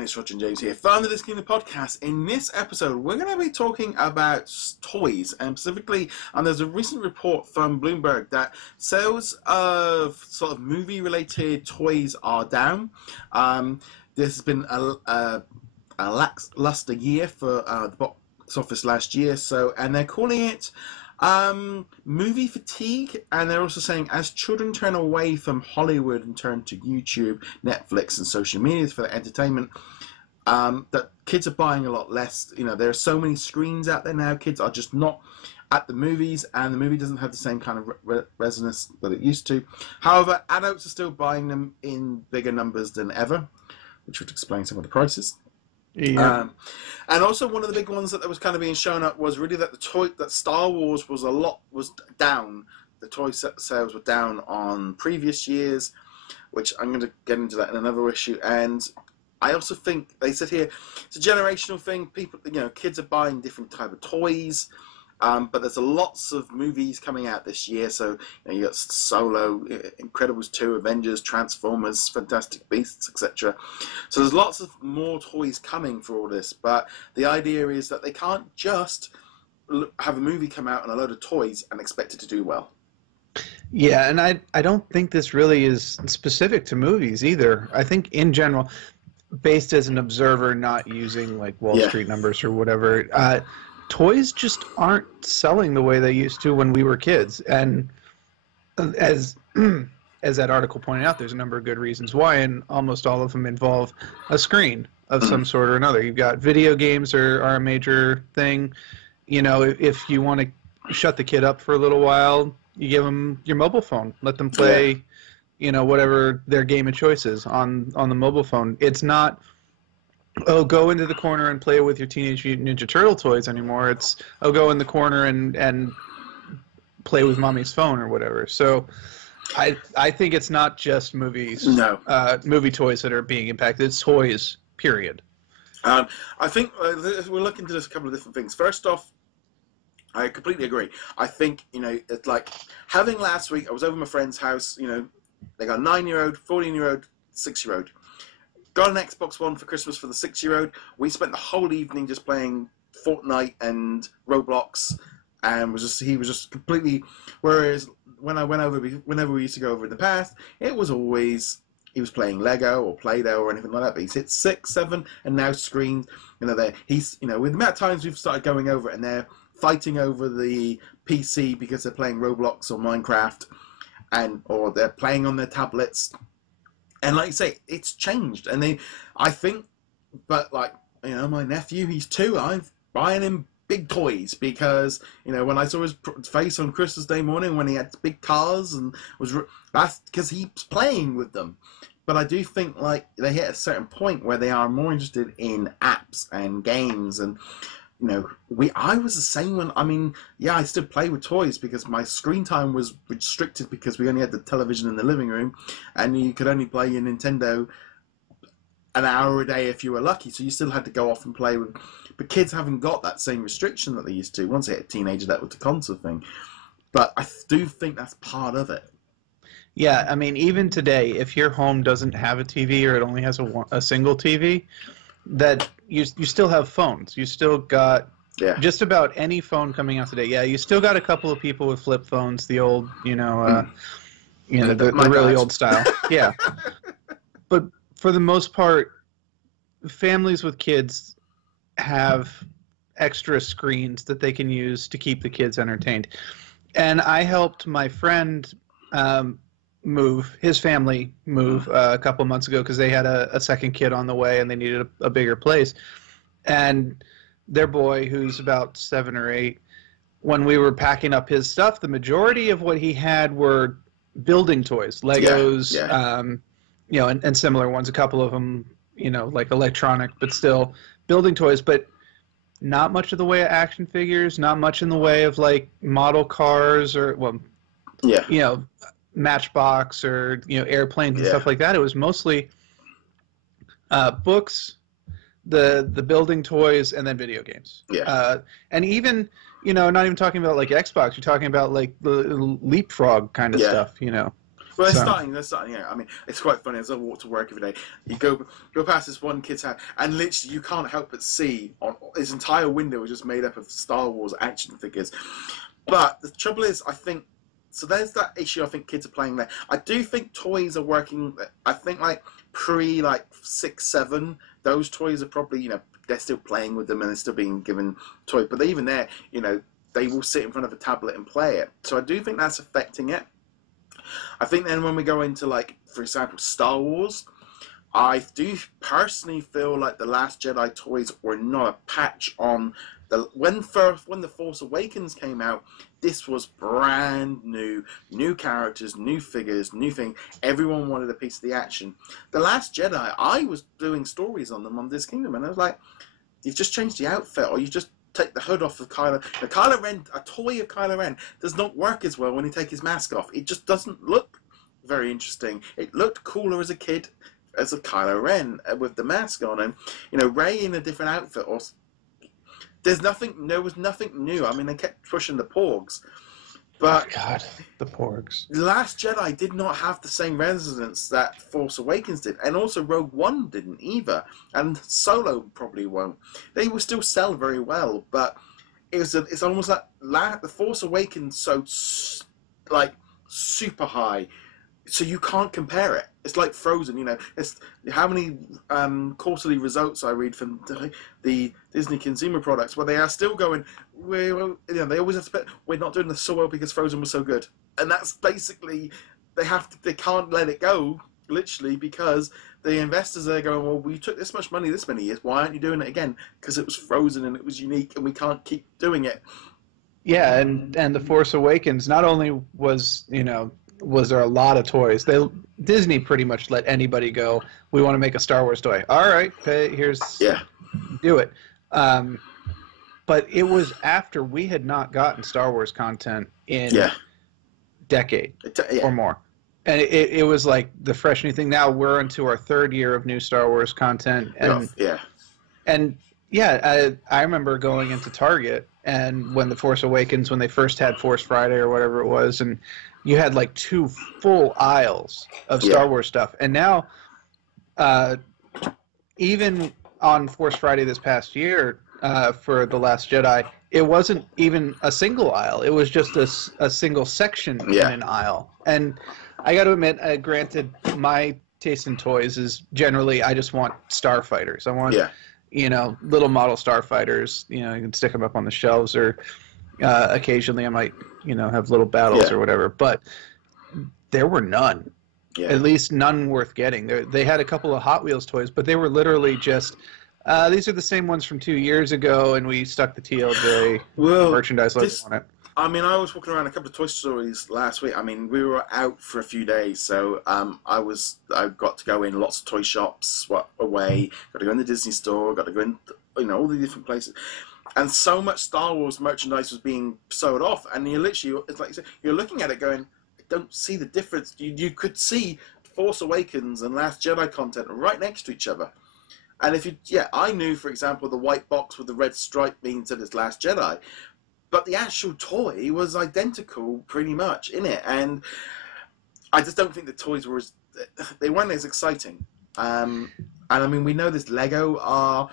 everyone, it's Roger and James here, founder of DisKingdom Podcast. In this episode, we're going to be talking about toys, and specifically, there's a recent report from Bloomberg that sales of sort of movie-related toys are down. This has been a lackluster year for the box office last year, and they're calling it movie fatigue, and they're also saying as children turn away from Hollywood and turn to YouTube, Netflix, and social media for their entertainment, that kids are buying a lot less. You know, there are so many screens out there now. Kids are just not at the movies, and the movie doesn't have the same kind of resonance that it used to. However, adults are still buying them in bigger numbers than ever, which would explain some of the prices. Yeah. And also one of the big ones that was kind of being shown up was really that that Star Wars was down. The toy sales were down on previous years, which I'm going to get into that in another issue. And I also think they said here it's a generational thing. People, kids are buying different type of toys. But there's lots of movies coming out this year, so you got Solo, Incredibles 2, Avengers, Transformers, Fantastic Beasts, etc. So there's lots of more toys coming for all this, but the idea is that they can't just have a movie come out and a load of toys and expect it to do well. Yeah, and I don't think this really is specific to movies either. I think in general, based as an observer, not using like Wall Street numbers or whatever, toys just aren't selling the way they used to when we were kids. And as that article pointed out, there's a number of good reasons why, and almost all of them involve a screen of some sort or another. You've got video games are a major thing. If you want to shut the kid up for a little while, you give them your mobile phone. Let them play, whatever their game of choice is on the mobile phone. It's not, go into the corner and play with your Teenage Mutant Ninja Turtle toys anymore. It's, go in the corner and play with mommy's phone or whatever. So I think it's not just movies, movie toys that are being impacted. It's toys, period. I think we're looking into this a couple of different things. First off, I completely agree. I think, it's like having last week, I was over my friend's house, they got a 9-year-old, 14-year-old, 6-year-old. Got an Xbox One for Christmas for the 6-year-old. We spent the whole evening just playing Fortnite and Roblox, and he was just completely. Whereas whenever we used to go over in the past, it was always he was playing Lego or Play-Doh or anything like that. But he's hit 6, 7, and now screens. With the amount of times we've started going over it, and they're fighting over the PC because they're playing Roblox or Minecraft, or they're playing on their tablets. And like you say, it's changed. And I think, but like, my nephew, he's 2, I'm buying him big toys because, when I saw his face on Christmas Day morning when he had big cars and that's because he's playing with them. But I do think like they hit a certain point where they are more interested in apps and games and, I was the same when, I still play with toys because my screen time was restricted because we only had the television in the living room and you could only play your Nintendo an hour a day if you were lucky, so you still had to go off and play with, but kids haven't got that same restriction that they used to. Once they hit a teenager, that was the console thing. But I do think that's part of it. Yeah, even today, if your home doesn't have a TV or it only has a single TV, that you still have phones. You still got just about any phone coming out today. Yeah, you still got a couple of people with flip phones, the old, the really old style. Yeah. But for the most part, families with kids have extra screens that they can use to keep the kids entertained. And I helped my friend his family move a couple months ago because they had a second kid on the way and they needed a bigger place. And their boy, who's about 7 or 8, when we were packing up his stuff, the majority of what he had were building toys, Legos, and similar ones. A couple of them, like electronic, but still building toys. But not much of the way of action figures, not much in the way of like model cars or Matchbox or airplanes and stuff like that. It was mostly books, the building toys, and then video games. And even not even talking about like Xbox. You're talking about like the Leapfrog kind of stuff. Well, they're starting. Yeah, I mean, it's quite funny. As I walk to work every day, you go past this one kid's house, and literally you can't help but see on his entire window is just made up of Star Wars action figures. But the trouble is, I think, so there's that issue. I think kids are playing there. I do think toys are working. I think like pre like 6, 7, those toys are probably, they're still playing with them and they're still being given toys. But even there, they will sit in front of a tablet and play it. So I do think that's affecting it. I think then when we go into, like, for example, Star Wars, I do personally feel like the Last Jedi toys were not a patch on when the Force Awakens came out. This was brand new characters, new figures, new thing. Everyone wanted a piece of the action. The Last Jedi, I was doing stories on them on DisKingdom, and I was like, you've just changed the outfit, or you just take the hood off of Kylo. The Kylo Ren, a toy of Kylo Ren, does not work as well when you take his mask off. It just doesn't look very interesting. It looked cooler as a kid as a Kylo Ren with the mask on, and Rey in a different outfit. Or there was nothing new. I mean, they kept pushing the Porgs, but oh God, the Porgs. Last Jedi did not have the same resonance that Force Awakens did, and also Rogue One didn't either, and Solo probably won't. They will still sell very well, but it's almost like the Force Awakens like super high, so you can't compare it. It's like Frozen, It's how many quarterly results I read from the Disney consumer products where they are still going, they always expect we're not doing this so well because Frozen was so good, and that's basically they can't let it go literally because the investors are going, well, we took this much money this many years, why aren't you doing it again? Because it was Frozen and it was unique and we can't keep doing it. Yeah, and the Force Awakens not only was there a lot of toys. Disney pretty much let anybody go, we want to make a Star Wars toy. All right, okay, do it. But it was after we had not gotten Star Wars content in a decade or more. And it was like the fresh new thing. Now we're into our 3rd year of new Star Wars content. And I remember going into Target, and when the Force Awakens, when they first had Force Friday or whatever it was, and you had like 2 full aisles of Star Wars stuff. And now, even on Force Friday this past year, for The Last Jedi, it wasn't even a single aisle. It was just a single section in an aisle. And I got to admit, granted, my taste in toys is generally I just want starfighters. I want, little model starfighters. You can stick them up on the shelves, or occasionally I might, have little battles or whatever. But there were none. Yeah. At least none worth getting. They had a couple of Hot Wheels toys, but they were literally just, these are the same ones from 2 years ago, and we stuck the TLJ merchandise logo on it. I mean, I was walking around a couple of Toy Stories last week. I mean, we were out for a few days, so I got to go in lots of toy shops away, got to go in the Disney store, got to go in, all the different places. And so much Star Wars merchandise was being sold off, and you literally, it's like you said, you're looking at it going, I don't see the difference. You could see Force Awakens and Last Jedi content right next to each other. And I knew, for example, the white box with the red stripe means that it's Last Jedi, but the actual toy was identical pretty much in it. And I just don't think the toys they weren't as exciting. And I mean, we know this Lego are,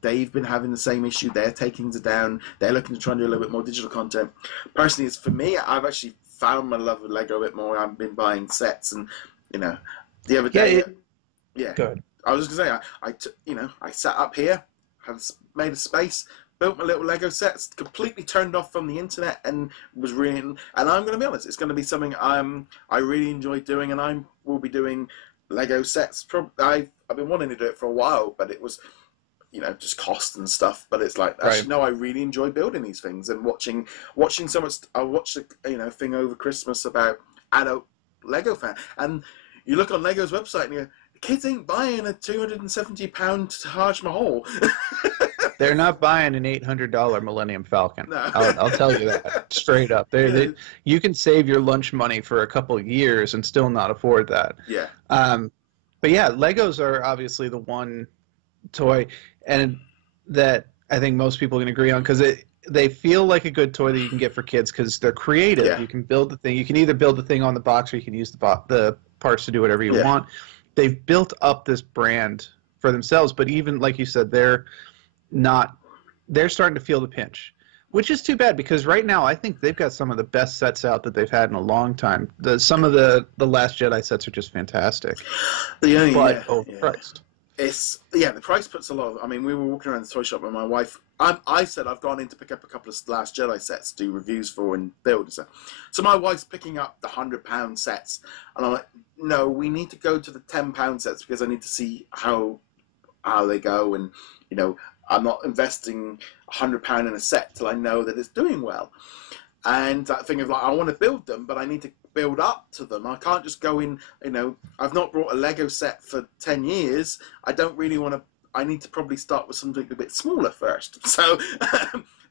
they've been having the same issue. They're taking it down. They're looking to try and do a little bit more digital content. Personally, for me, I've actually found my love of Lego a bit more. I've been buying sets, and the other day, good. I was just gonna say, I sat up here, made a space, built my little Lego sets, completely turned off from the internet, and was really. And I'm gonna be honest, it's gonna be something I really enjoy doing, and I will be doing Lego sets. I've been wanting to do it for a while, but it was, just cost and stuff. But it's like, actually, no, I really enjoy building these things and watching so much. I watched a thing over Christmas about adult Lego fan, and you look on Lego's website and you go, kids ain't buying a £270 Taj Mahal. They're not buying an $800 Millennium Falcon. No. I'll tell you that straight up. You can save your lunch money for a couple of years and still not afford that. Yeah. But yeah, Legos are obviously the one toy, and that I think most people can agree on, because they feel like a good toy that you can get for kids because they're creative. Yeah. You can build the thing. You can either build the thing on the box or you can use the parts to do whatever you want. They've built up this brand for themselves, but even like you said, they're starting to feel the pinch, which is too bad because right now I think they've got some of the best sets out that they've had in a long time. Some of the Last Jedi sets are just fantastic, but overpriced. The price puts a lot of... I mean, we were walking around the toy shop with my wife. I said I've gone in to pick up a couple of Last Jedi sets to do reviews for and build and stuff. So my wife's picking up the £100 sets. And I'm like, no, we need to go to the £10 sets because I need to see how they go. And, you know, I'm not investing £100 in a set till I know that it's doing well. And that thing of like, I want to build them, but I need to build up to them. I can't just go in, you know, I've not brought a Lego set for 10 years. I don't really want to, I need to probably start with something a bit smaller first. So,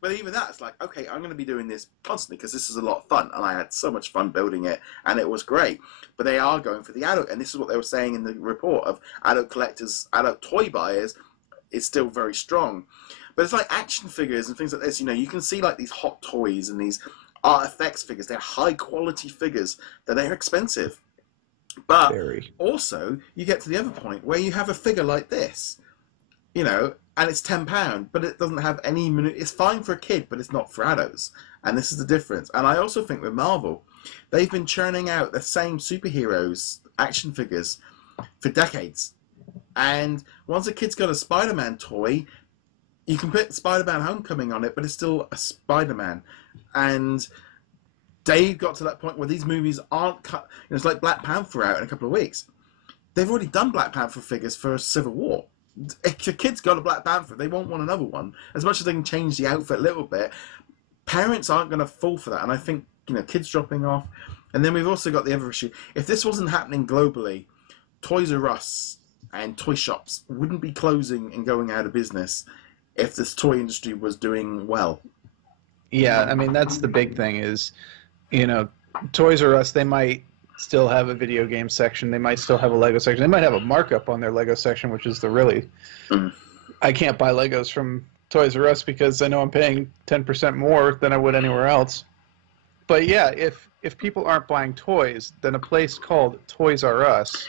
but even that, it's like, okay, I'm going to be doing this constantly because this is a lot of fun. And I had so much fun building it and it was great. But they are going for the adult. And this is what they were saying in the report of adult collectors, adult toy buyers is still very strong. But it's like action figures and things like this. You know, you can see like these Hot Toys and these art effects figures. They're high quality figures that are expensive. But also, you get to the other point where you have a figure like this, you know, and it's £10, but it doesn't have any... It's fine for a kid, but it's not for adults. And this is the difference. And I also think with Marvel, they've been churning out the same superheroes, action figures, for decades. And once a kid's got a Spider-Man toy, you can put Spider-Man Homecoming on it, but it's still a Spider-Man. And they got to that point where these movies aren't cut. You know, it's like Black Panther out in a couple of weeks. They've already done Black Panther figures for Civil War. If your kid's got a Black Panther, they won't want another one. As much as they can change the outfit a little bit, parents aren't going to fall for that. And I think, you know, kids dropping off. And then we've also got the other issue. If this wasn't happening globally, Toys R Us and toy shops wouldn't be closing and going out of business if this toy industry was doing well. Yeah, I mean, that's the big thing is, you know, Toys R Us, they might still have a video game section. They might still have a Lego section. They might have a markup on their Lego section, which is the really... I can't buy Legos from Toys R Us because I know I'm paying 10% more than I would anywhere else. But yeah, if people aren't buying toys, then a place called Toys R Us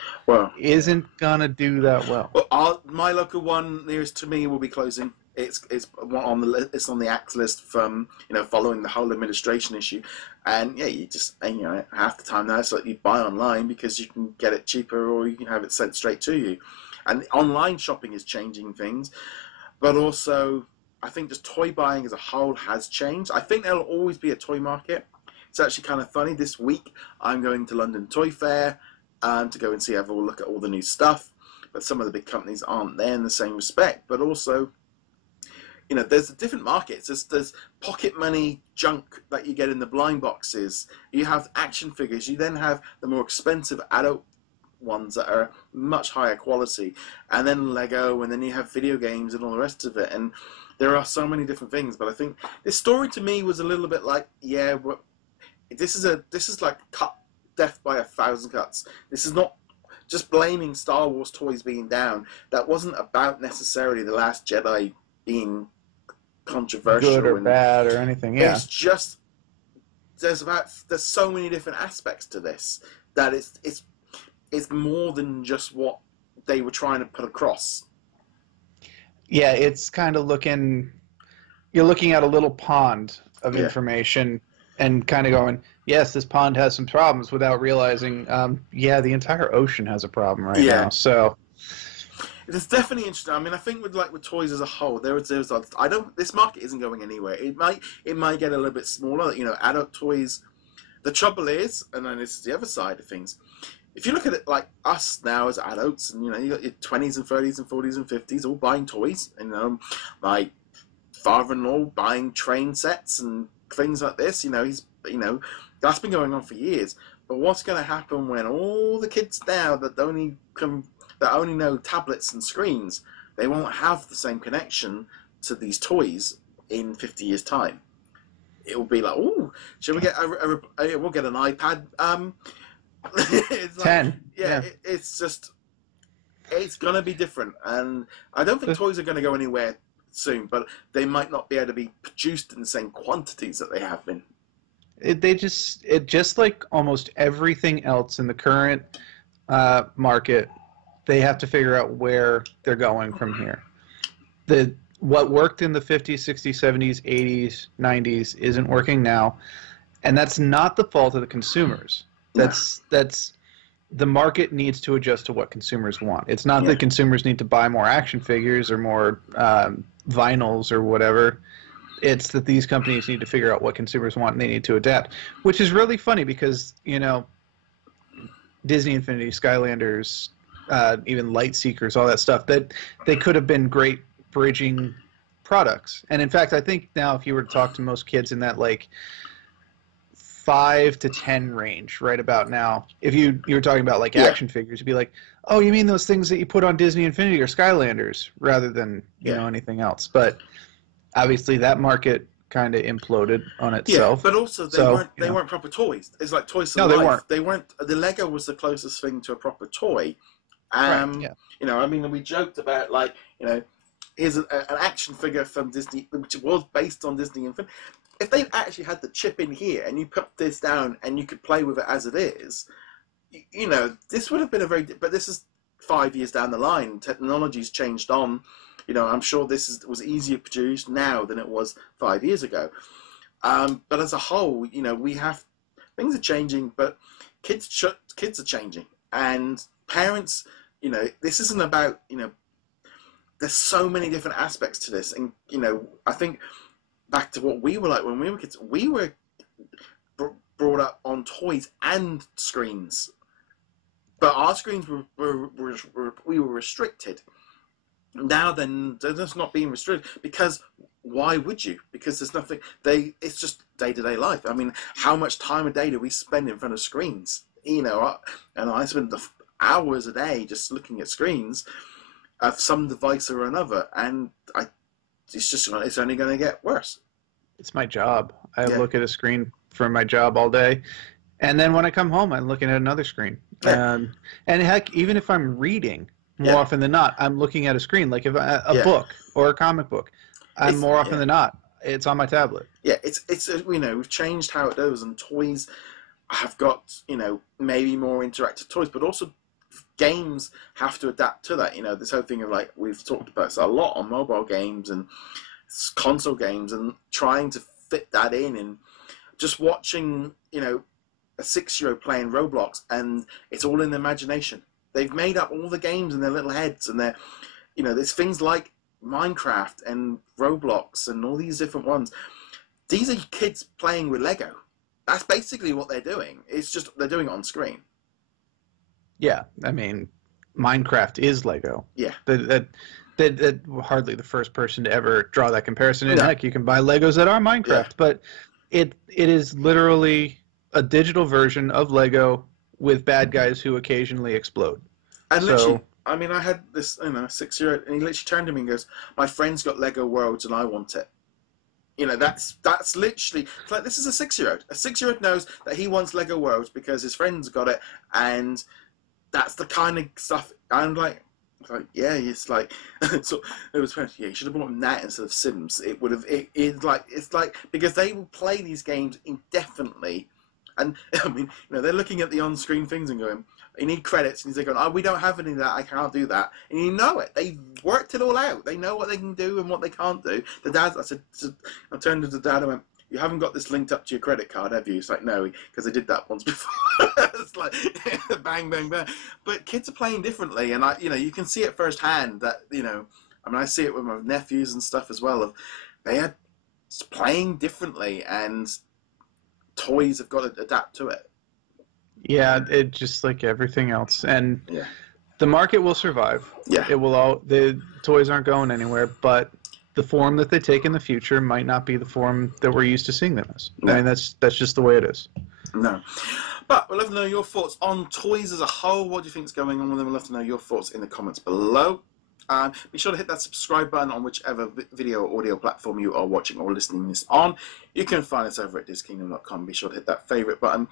isn't going to do that well. My local one nearest to me will be closing. It's on the axe list from, you know, following the whole administration issue, and yeah, you know, half the time now it's like you buy online because you can get it cheaper or you can have it sent straight to you, and online shopping is changing things, but also I think just toy buying as a whole has changed. I think there'll always be a toy market. It's actually kind of funny. This week I'm going to London Toy Fair to go and have a look at all the new stuff, but some of the big companies aren't there in the same respect, but also, you know, there's different markets. There's pocket money junk that you get in the blind boxes. You have action figures. You then have the more expensive adult ones that are much higher quality. And then Lego, and then you have video games and all the rest of it. And there are so many different things. But I think this story to me was a little bit like, yeah, this is like cut death by 1,000 cuts. This is not just blaming Star Wars toys being down. That wasn't about necessarily The Last Jedi being controversial, good or bad or anything. Yeah, it's just there's so many different aspects to this that it's more than just what they were trying to put across. Yeah, it's kind of you're looking at a little pond of information and kind of going, yes, this pond has some problems, without realizing, the entire ocean has a problem right now. So it's definitely interesting. I mean, I think with toys as a whole, this market isn't going anywhere. It might get a little bit smaller. You know, adult toys. The trouble is, and then this is the other side of things. If you look at it like us now as adults, and you know, you got your 20s and 30s and 40s and 50s all buying toys, and you know, my father-in-law buying train sets and things like this. You know, that's been going on for years. But what's going to happen when all the kids now that only know tablets and screens, they won't have the same connection to these toys in 50 years' time? It will be like, oh, should we get we'll get an iPad? It's like, 10. It's just, it's going to be different. And I don't think toys are going to go anywhere soon, but they might not be able to be produced in the same quantities that they have been. It just like almost everything else in the current market, they have to figure out where they're going from here. What worked in the 50s, 60s, 70s, 80s, 90s isn't working now, and that's not the fault of the consumers. That's the market needs to adjust to what consumers want. It's not that consumers need to buy more action figures or more vinyls or whatever. It's that these companies need to figure out what consumers want and they need to adapt, which is really funny because, Disney Infinity, Skylanders, even Light Seekers, all that stuff, that they could have been great bridging products. And in fact, I think now if you were to talk to most kids in that like 5 to 10 range right about now, if you were talking about like action figures, you'd be like, oh, you mean those things that you put on Disney Infinity or Skylanders rather than anything else. But obviously that market kind of imploded on itself. Yeah, but also they weren't proper toys. It's like Toys to Life. They weren't. The Lego was the closest thing to a proper toy. We joked about like, here's an action figure from Disney, which was based on Disney Infinity. If they actually had the chip in here and you put this down and you could play with it as it is, this would have been but this is 5 years down the line. Technology's changed on. I'm sure was easier produced now than it was 5 years ago. But as a whole, things are changing, but kids are changing. And parents, this isn't about, there's so many different aspects to this. And, I think back to what we were like when we were kids, we were brought up on toys and screens. But our screens we were restricted. Now then, they're just not being restricted because why would you? Because there's nothing. It's just day-to-day life. I mean, how much time a day do we spend in front of screens? And I spend hours a day just looking at screens of some device or another, and it's only going to get worse. It's my job. I look at a screen for my job all day, and then when I come home, I'm looking at another screen. And heck, even if I'm reading. More often than not, I'm looking at a screen. Like if a book or a comic book, more often than not, it's on my tablet. Yeah, it's we've changed how it goes, and toys have got maybe more interactive toys, but also games have to adapt to that. This whole thing of like we've talked about a lot on mobile games and console games, and trying to fit that in, and just watching a 6-year-old playing Roblox, and it's all in the imagination. They've made up all the games in their little heads, and there's things like Minecraft and Roblox and all these different ones. These are kids playing with Lego. That's basically what they're doing. It's just they're doing it on screen. Yeah, I mean, Minecraft is Lego. Yeah. That hardly the first person to ever draw that comparison. And heck, you can buy Legos that are Minecraft, but it is literally a digital version of Lego with bad guys who occasionally explode. And literally, I mean, I had this 6-year-old, and he literally turned to me and goes, "My friend's got Lego Worlds and I want it." That's literally, it's like, this is a 6-year-old. A 6-year-old knows that he wants Lego Worlds because his friend's got it, and that's the kind of stuff. I'm like, it's like, so it was, you should have bought him that instead of Sims. It would have, it's like, because they will play these games indefinitely. And I mean, they're looking at the on-screen things and going, "You need credits," and he's like, "Oh, we don't have any of that. I can't do that." And they've worked it all out. They know what they can do and what they can't do. I turned to the dad and went, "You haven't got this linked up to your credit card, have you?" It's like, "No, because I did that once before." It's like bang, bang, bang. But kids are playing differently, and you can see it firsthand. That I see it with my nephews and stuff as well. They are playing differently, and toys have got to adapt to it. Yeah, it just like everything else, and the market will survive. Yeah, it will. The toys aren't going anywhere, but the form that they take in the future might not be the form that we're used to seeing them as. No. I mean, that's just the way it is. No, but we'd love to know your thoughts on toys as a whole. What do you think is going on with them? We'd love to know your thoughts in the comments below. Be sure to hit that subscribe button on whichever video or audio platform you are watching or listening this on. You can find us over at DisKingdom.com. Be sure to hit that favourite button.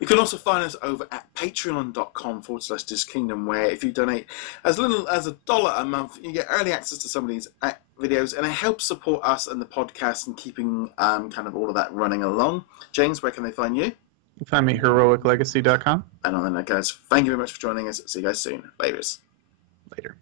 You can also find us over at patreon.com/DisKingdom, where if you donate as little as $1 a month, you get early access to some of these videos, and it helps support us and the podcast and keeping kind of all of that running along. James, where can they find you? Find me at heroiclegacy.com. And on that, guys, thank you very much for joining us. See you guys soon. Later.